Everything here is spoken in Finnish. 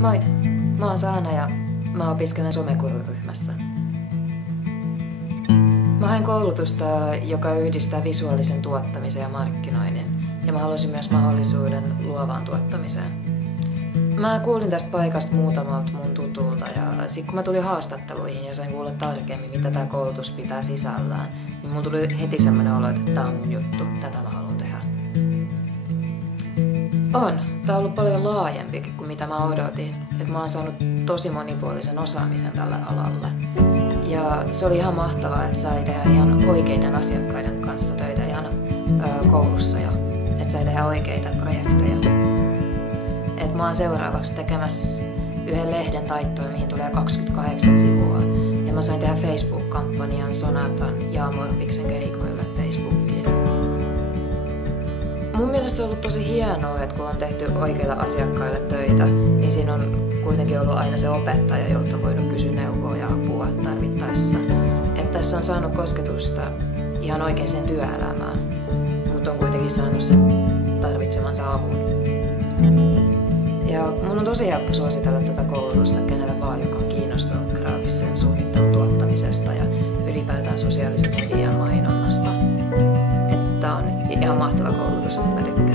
Moi, mä oon Saana ja mä opiskelen somekururyhmässä. Mä hain koulutusta, joka yhdistää visuaalisen tuottamisen ja markkinoinnin, ja mä halusin myös mahdollisuuden luovaan tuottamiseen. Mä kuulin tästä paikasta muutamalta mun tutulta ja sit kun mä tulin haastatteluihin ja sain kuulla tarkemmin, mitä tää koulutus pitää sisällään, niin mulla tuli heti semmonen olo, että tää on mun juttu, tätä mä haluan tehdä. Tää on ollut paljon laajempikin kuin mitä mä odotin, että mä oon saanut tosi monipuolisen osaamisen tälle alalle. Ja se oli ihan mahtavaa, että sai tehdä ihan oikeiden asiakkaiden kanssa töitä ihan koulussa jo, että sai tehdä oikeita projekteja. Et mä oon seuraavaksi tekemässä yhden lehden taittoa, mihin tulee 28 sivua. Ja mä sain tehdä Facebook-kampanjan Sonatan ja Morpiksen keikoille Facebookiin. Mun mielestä se on ollut tosi hienoa, että kun on tehty oikeille asiakkaille töitä, niin siinä on kuitenkin ollut aina se opettaja, jolta on voinut kysyä neuvoa ja apua tarvittaessa. Että tässä on saanut kosketusta ihan oikeaan työelämään, mutta on kuitenkin saanut sen tarvitsemansa avun. Ja mun on tosi helppo suositella tätä koulutusta kenelle vaan, joka on kiinnostunut graafisen suunnittelun tuottamisesta ja ylipäätään sosiaalisen median mainonnasta. Että tää on ihan mahtava koulutus. Mä tykkään.